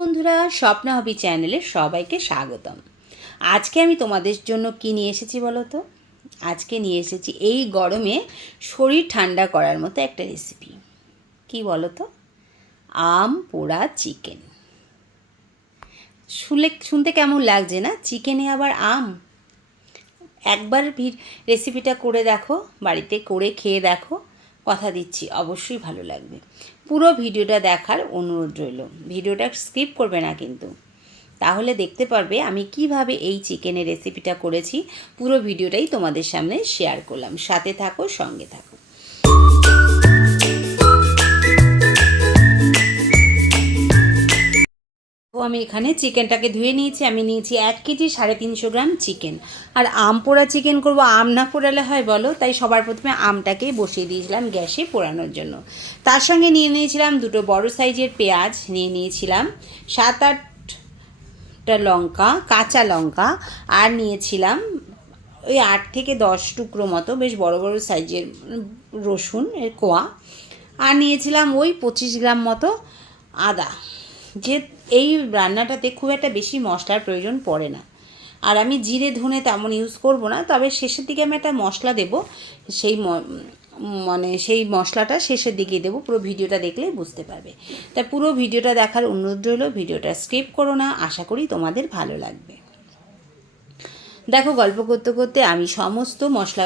বন্ধুরা, স্বপ্না হবি চ্যানেলে সবাইকে স্বাগতম। আজকে আমি তোমাদের জন্য কি নিয়ে এসেছি বলো তো? আজকে নিয়ে এসেছি এই গরমে শরীর ঠান্ডা করার মতো একটা রেসিপি। কি বলো তো? আম পোড়া চিকেন। শুনতে কেমন লাগছে না? চিকেনে আবার আম। একবার রেসিপিটা করে দেখো, বাড়িতে করে খেয়ে দেখো, কথা দিচ্ছি অবশ্যই ভালো লাগবে। পুরো ভিডিওটা দেখার অনুরোধ রইল। ভিডিওটা স্কিপ করবে না কিন্তু, তাহলে দেখতে পারবে আমি কিভাবে এই চিকেনের রেসিপিটা করেছি। পুরো ভিডিওটাই তোমাদের সামনে শেয়ার করলাম, সাথে থাকো, সঙ্গে থাকো। তো আমি এখানে চিকেনটাকে ধুয়ে নিয়েছি। আমি নিয়েছি 1 কেজি 350 গ্রাম চিকেন। আর আম পোড়া চিকেন করব, আম না পোড়ালে হয় বলো? তাই সবার প্রথমে আমটাকেই বসিয়ে দিয়েছিলাম গ্যাসে পোড়ানোর জন্য। তার সঙ্গে নিয়ে নিয়েছিলাম 2টো বড় সাইজের পেঁয়াজ, নিয়ে নিয়েছিলাম 7-8টা লঙ্কা, কাঁচা লঙ্কা, আর নিয়েছিলাম ওই 8 থেকে 10 টুকরো মতো বেশ বড় বড় সাইজের রসুন এর কোয়া, আর নিয়েছিলাম ওই 25 গ্রাম মতো আদা। যে এই রান্নাটাতে খুব একটা বেশি মশলার প্রয়োজন পড়ে না, আর আমি জিরে ধনে তেমন ইউজ করব না, তবে শেষের দিকে আমি একটা মশলা দেব। সেই মশলাটা শেষের দিকে দেবো। পুরো ভিডিওটা দেখলেই বুঝতে পারবে। তাই পুরো ভিডিওটা দেখার অনুরোধ রইল। ভিডিওটা স্কিপ করো না, আশা করি তোমাদের ভালো লাগবে। দেখো, গল্প করতে করতে আমি সমস্ত মশলা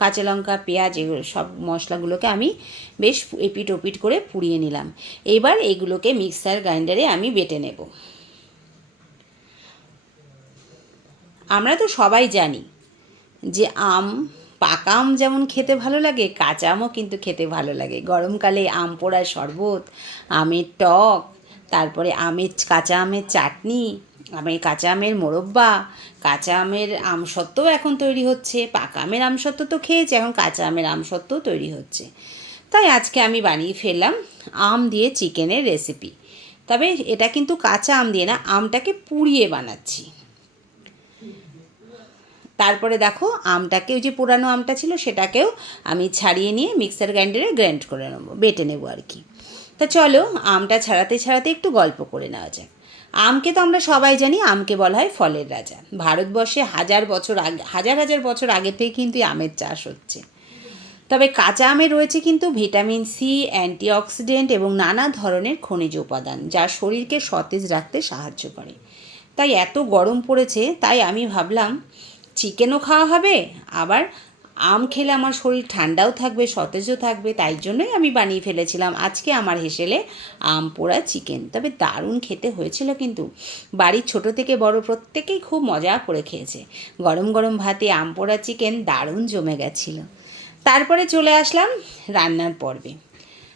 কাঁচা লঙ্কা, পেঁয়াজ, এগুলো সব মশলাগুলোকে আমি বেশ এপিট ওপিট করে পুড়িয়ে নিলাম। এবার এগুলোকে মিক্সার গ্রাইন্ডারে আমি বেটে নেব। আমরা তো সবাই জানি যে পাকা আম যেমন খেতে ভালো লাগে, কাঁচা আমও কিন্তু খেতে ভালো লাগে। গরমকালে আম পোড়ার শরবত, আমের টক, তারপরে কাঁচা আমের চাটনি, কাঁচা আমের মোরব্বা, কাঁচা আমের আমসত্ত্বও এখন তৈরি হচ্ছে। পাকা আমের আমসত্ত্ব তো খেয়েছি, এখন কাঁচা আমের আমসত্ত্বও তৈরি হচ্ছে। তাই আজকে আমি বানিয়ে ফেললাম আম দিয়ে চিকেনের রেসিপি। তবে এটা কিন্তু কাঁচা আম দিয়ে না, আমটাকে পুড়িয়ে বানাচ্ছি। তারপরে দেখো, আমটাকে ওই যে পোড়ানো আমটা ছিল সেটাকেও আমি ছাড়িয়ে নিয়ে মিক্সার গ্রাইন্ডারে গ্রাইন্ড করে নেবো, বেটে নেবো আর কি। তা চলো, আমটা ছাড়াতে ছাড়াতে একটু গল্প করে নেওয়া যাক। আমকে তো আমরা সবাই জানি, আমকে বলা হয় ফলের রাজা। ভারতবর্ষে হাজার হাজার বছর আগে থেকে কিন্তু আমের চাষ হচ্ছে। তবে কাঁচা আমে রয়েছে কিন্তু ভিটামিন সি, অ্যান্টিঅক্সিডেন্ট এবং নানা ধরনের খনিজ উপাদান, যা শরীরকে সতেজ রাখতে সাহায্য করে। তাই এত গরম পড়েছে, তাই আমি ভাবলাম চিকেনও খাওয়া হবে, আবার আম খেলে আমার শরীর ঠান্ডাও থাকবে, সতেজও থাকবে। তাই জন্যই আমি বানিয়ে ফেলেছিলাম আজকে আমার হেসেলে আম পোড়া চিকেন। তবে দারুণ খেতে হয়েছিল কিন্তু। বাড়ির ছোট থেকে বড় প্রত্যেকেই খুব মজা করে খেয়েছে। গরম গরম ভাতে আম পোড়া চিকেন দারুণ জমে গেছিলো। তারপরে চলে আসলাম রান্নার পর্বে।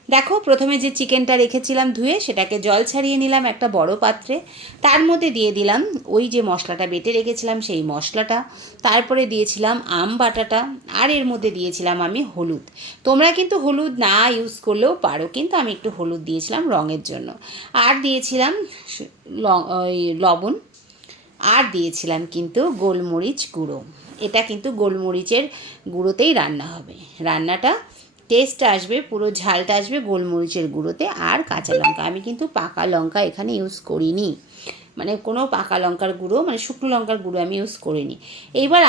দেখো, প্রথমে যে চিকেনটা রেখেছিলাম ধুয়ে, সেটাকে জল ছাড়িয়ে নিলাম একটা বড় পাত্রে। তার মধ্যে দিয়ে দিলাম ওই যে মশলাটা বেটে রেখেছিলাম সেই মশলাটা। তারপরে দিয়েছিলাম আম বাটাটা, আর এর মধ্যে দিয়েছিলাম আমি হলুদ। তোমরা কিন্তু হলুদ না ইউজ করলেও পারো, কিন্তু আমি একটু হলুদ দিয়েছিলাম রঙের জন্য। আর দিয়েছিলাম ওই লবণ, আর দিয়েছিলাম কিন্তু গোলমরিচ গুঁড়ো। এটা কিন্তু গোলমরিচের গুঁড়োতেই রান্না হবে। রান্নাটা টেস্ট আসবে, পুরো ঝালটা আসবে গোলমরিচের গুঁড়োতে। আর কাঁচা লঙ্কা, আমি কিন্তু পাকা লঙ্কা এখানে ইউজ করিনি, কোনো পাকা লঙ্কার গুঁড়ো শুকনো লঙ্কার গুঁড়ো আমি ইউজ করিনি। এইবার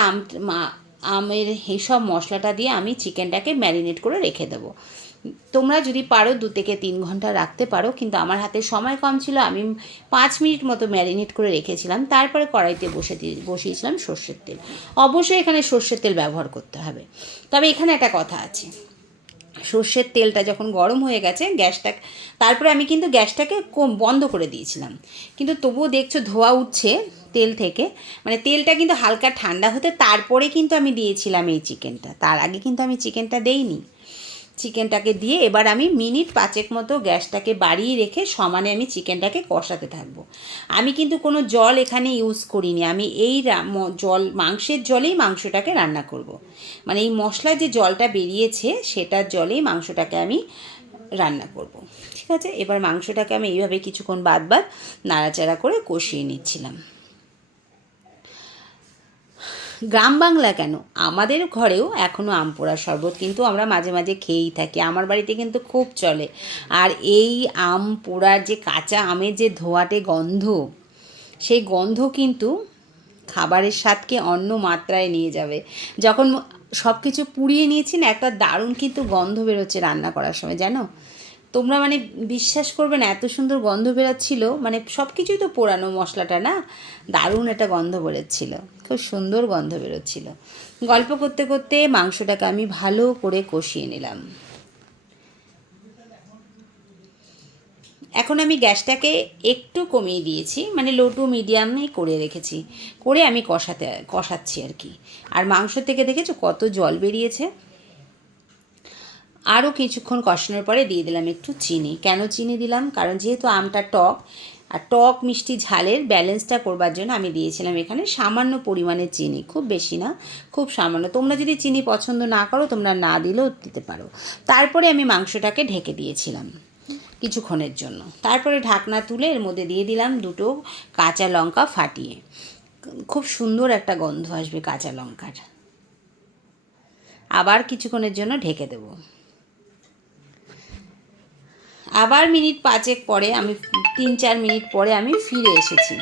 আমের এইসব মশলাটা দিয়ে আমি চিকেনটাকে ম্যারিনেট করে রেখে দেবো। তোমরা যদি পারো 2 থেকে 3 ঘন্টা রাখতে পারো, কিন্তু আমার হাতে সময় কম ছিল, আমি 5 মিনিট মতো ম্যারিনেট করে রেখেছিলাম। তারপরে কড়াইতে বসিয়েছিলাম সর্ষের তেল। অবশ্যই এখানে সর্ষের তেল ব্যবহার করতে হবে। তবে এখানে একটা কথা আছে, সর্ষের তেলটা যখন গরম হয়ে গেছে তারপরে আমি কিন্তু গ্যাসটাকে বন্ধ করে দিয়েছিলাম, কিন্তু তবুও দেখছো ধোঁয়া উঠছে তেল থেকে। তেলটা কিন্তু হালকা ঠান্ডা হতে তারপরে কিন্তু আমি দিয়েছিলাম এই চিকেনটা, তার আগে কিন্তু আমি চিকেনটা দেইনি। চিকেনটাকে দিয়ে এবার আমি মিনিট 5 মতো গ্যাসটাকে বাড়িয়ে রেখে সমানে আমি চিকেনটাকে কষাতে থাকবো। আমি কিন্তু কোনো জল এখানে ইউজ করিনি, আমি এই মাংসের জলেই মাংসটাকে রান্না করব। এই মশলার যে জলটা বেরিয়েছে সেটার জলেই মাংসটাকে আমি রান্না করব। ঠিক আছে, এবার মাংসটাকে আমি এইভাবে কিছুক্ষণ বাদ নাড়াচাড়া করে কষিয়ে নিচ্ছিলাম। গ্রাম বাংলা কেন, আমাদের ঘরেও এখনও আম পোড়ার শরবত কিন্তু আমরা মাঝে মাঝে খেয়েই থাকি। আমার বাড়িতে কিন্তু খুব চলে। আর এই আম পোড়ার যে কাঁচা আমের যে ধোঁয়াটে গন্ধ, সেই গন্ধ কিন্তু খাবারের স্বাদকে অন্য মাত্রায় নিয়ে যাবে। যখন সব কিছু পুড়িয়ে নিয়েছি না, একটা দারুণ কিন্তু গন্ধ বেরোচ্ছে রান্না করার সময়, জানো তোমরা, মানে বিশ্বাস করবে না, এত সুন্দর গন্ধ বেরোচ্ছিল, মানে সব কিছুই তো পোড়ানো মশলাটা না, দারুণ একটা গন্ধ বেরোচ্ছিল, খুব সুন্দর গন্ধ বেরোচ্ছিল। গল্প করতে করতে মাংসটাকে আমি ভালো করে কষিয়ে নিলাম। এখন আমি গ্যাসটাকে একটু কমিয়ে দিয়েছি, মানে লো টু মিডিয়ামে করে রেখেছি, করে আমি কষাচ্ছি আর কি। আর মাংস থেকে দেখেছো কত জল বেরিয়েছে। আরও কিছুক্ষণ কষানোর পরে দিয়ে দিলাম একটু চিনি। কেন চিনি দিলাম? কারণ যেহেতু আমটা টক, আর টক মিষ্টি ঝালের ব্যালেন্সটা করবার জন্য আমি দিয়েছিলাম এখানে সামান্য পরিমাণে চিনি, খুব বেশি না, খুব সামান্য। তোমরা যদি চিনি পছন্দ না করো তোমরা না দিলেও দিতে পারো। তারপরে আমি মাংসটাকে ঢেকে দিয়েছিলাম কিছুক্ষণের জন্য। তারপরে ঢাকনা তুলে এর মধ্যে দিয়ে দিলাম দুটো কাঁচা লঙ্কা ফাটিয়ে। খুব সুন্দর একটা গন্ধ আসবে কাঁচা লঙ্কার। আবার কিছুক্ষণের জন্য ঢেকে দেবো। আবার মিনিট 5 পরে আমি 3-4 মিনিট পরে আমি ফিরে এসেছি।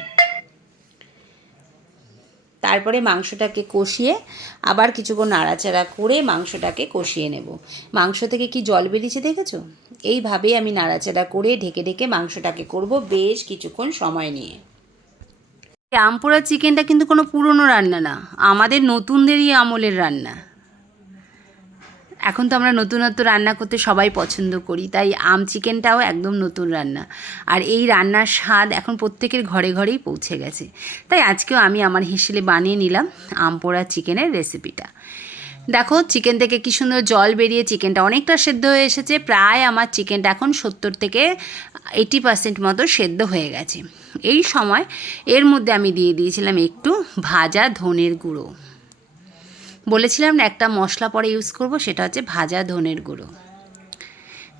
তারপরে মাংসটাকে কষিয়ে আবার কিছুক্ষণ নাড়াচাড়া করে মাংসটাকে কষিয়ে নেব। মাংস থেকে কি জল বেরিয়েছে দেখেছো? এইভাবেই আমি নাড়াচাড়া করে ঢেকে ঢেকে মাংসটাকে করব বেশ কিছুক্ষণ সময় নিয়ে। আম পোড়া চিকেনটা কিন্তু কোনো পুরনো রান্না না, আমাদের নতুনদেরই আমলের রান্না। এখন তো আমরা নতুনত্ব রান্না করতে সবাই পছন্দ করি, তাই আম চিকেনটাও একদম নতুন রান্না। আর এই রান্নার স্বাদ এখন প্রত্যেকের ঘরে ঘরেই পৌঁছে গেছে। তাই আজকেও আমি আমার হেসেলে বানিয়ে নিলাম আম পোড়া চিকেনের রেসিপিটা। দেখো চিকেন থেকে কী সুন্দর জল বেরিয়ে চিকেনটা অনেকটা সেদ্ধ হয়ে এসেছে। প্রায় আমার চিকেনটা এখন 70 থেকে 80% মতো সেদ্ধ হয়ে গেছে। এই সময় এর মধ্যে আমি দিয়ে দিয়েছিলাম একটু ভাজা ধনের গুঁড়ো। বলেছিলাম না একটা মশলা পরে ইউজ করব, সেটা হচ্ছে ভাজা ধনের গুঁড়ো,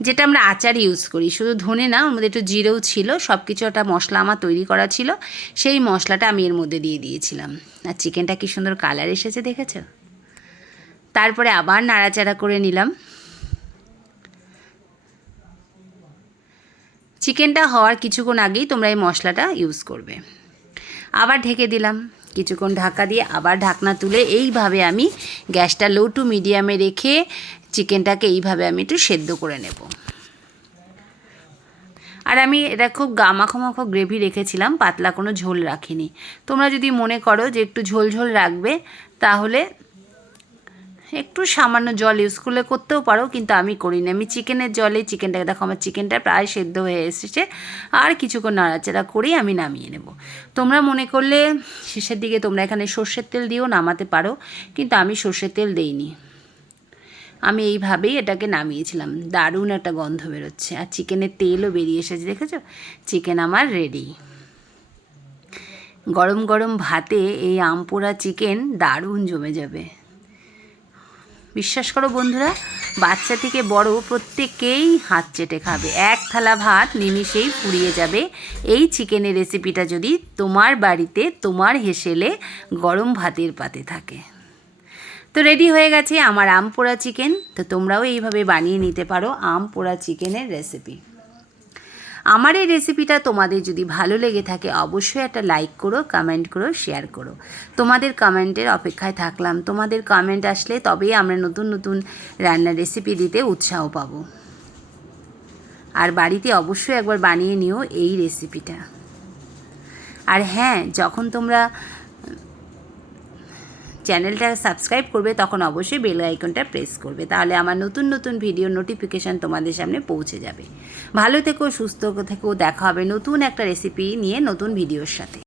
যেটা আমরা আচার ইউজ করি। শুধু ধনে না, ওর মধ্যে একটু জিরেও ছিল, সব কিছু একটা মশলা আমার তৈরি করা ছিল, সেই মশলাটা আমি এর মধ্যে দিয়ে দিয়েছিলাম। আর চিকেনটা কী সুন্দর কালার এসেছে দেখেছো? তারপরে আবার নাড়াচাড়া করে নিলাম। চিকেনটা হওয়ার কিছুক্ষণ আগেই তোমরা এই মশলাটা ইউজ করবে। আবার ঢেকে দিলাম, কিছুক্ষণ ঢাকা দিয়ে আবার ঢাকনা তুলে এইভাবে আমি গ্যাসটা লো টু মিডিয়ামে রেখে চিকেনটাকে এইভাবে আমি একটু সেদ্ধ করে নেব। আর আমি এটা খুব মাখো মাখো গ্রেভি রেখেছিলাম, পাতলা কোনো ঝোল রাখিনি। তোমরা যদি মনে করো যে একটু ঝোল ঝোল রাখবে তাহলে একটু সামান্য জল ইউজ করলে করতেও পারো, কিন্তু আমি করিনি। আমি চিকেনের জলে চিকেনটাকে, দেখো আমার চিকেনটা প্রায় সেদ্ধ হয়ে এসেছে, আর কিছুক্ষণ নাড়াচাড়া করেই আমি নামিয়ে নেব। তোমরা মনে করলে শেষের দিকে তোমরা এখানে সর্ষের তেল দিয়েও নামাতে পারো, কিন্তু আমি সর্ষের তেল দেইনি। আমি এইভাবেই এটাকে নামিয়েছিলাম। দারুণ একটা গন্ধ বেরোচ্ছে, আর চিকেনের তেলও বেরিয়ে এসেছে, দেখেছো? চিকেন আমার রেডি। গরম গরম ভাতে এই আম পোড়া চিকেন দারুণ জমে যাবে। বিশ্বাস করো বন্ধুরা, বাচ্চা থেকে বড় প্রত্যেকেই হাত চেটে খাবে। এক থালা ভাত নিমিষেই ফুরিয়ে যাবে এই চিকেনের রেসিপিটা যদি তোমার বাড়িতে তোমার হেসেলে গরম ভাতের পাতে থাকে। তো রেডি হয়ে গেছে আমার আম পোড়া চিকেন। তো তোমরাও এইভাবে বানিয়ে নিতে পারো আম পোড়া চিকেনের রেসিপি। আমার এই রেসিপিটা তোমাদের যদি ভালো লেগে থাকে অবশ্যই একটা লাইক করো, কমেন্ট করো, শেয়ার করো। তোমাদের কমেন্টের অপেক্ষায় থাকলাম। তোমাদের কমেন্ট আসলে তবেই আমরা নতুন নতুন রান্নার রেসিপি দিতে উৎসাহ পাবো। আর বাড়িতে অবশ্যই একবার বানিয়ে নিও এই রেসিপিটা। আর হ্যাঁ, যখন তোমরা চ্যানেলটা সাবস্ক্রাইব করবে তখন অবশ্যই বেল আইকনটা প্রেস করবে, তাহলে আমার নতুন নতুন ভিডিও নোটিফিকেশান তোমাদের সামনে পৌঁছে যাবে। ভালো থেকো, সুস্থ থেকো, দেখা হবে নতুন একটা রেসিপি নিয়ে নতুন ভিডিওর সাথে।